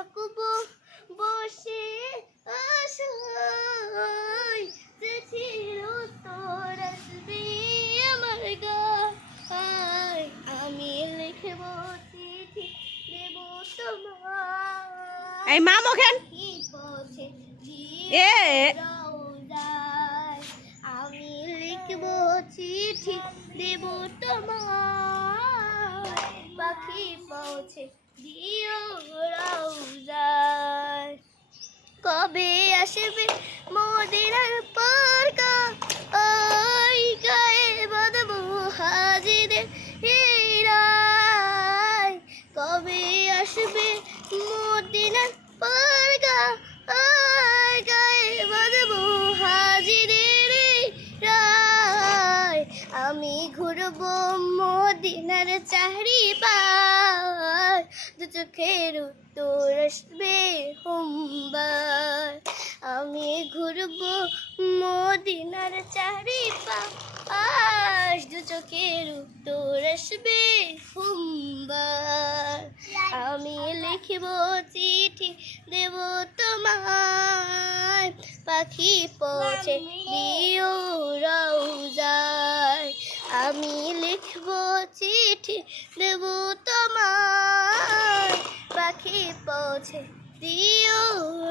থাকব বসে আশায় চিঠির উত্তর আসবে আমার গায়। আমি লিখব চিঠি দেব তোমার এই মা মোখেন। এ। আমি লিখব চিঠি দেব তোমার পাখি পৌঁছে দিও ঘুরবো মদিনার চারি পার দু চোখের উত্তর আসবে হোমবার আমি ঘুরবো মদিনার চারি পাশ দু চোখের উত্তর আসবে হোমবার আমি লিখব চিঠি, দেব তোমায়। পাখি পৌঁছে দিও রৌজায় আমি লিখব চিঠি দেব তোমার পাখি পৌঁছে দিও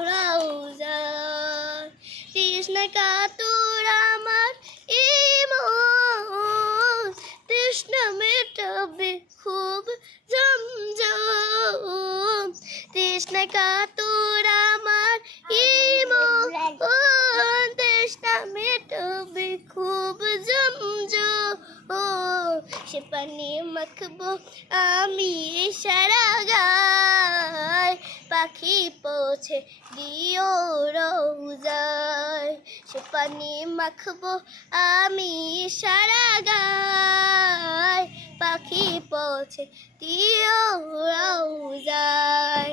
রৌজায় কৃষ্ণ কাতুর আমার ইমন। তৃষ্ণ মেটাবে খুব ঝমঝম তৃষ্ণ কাতুর আমার ইমন। তৃষ্ণ মেটাবে খুব ঝমঝম সে পানি মাখবো আমি সারা পাখি পৌঁছে দিও রৌজায় সে পানি মাখবো আমি সারা গায় পাখি পৌঁছে দিও রৌজায়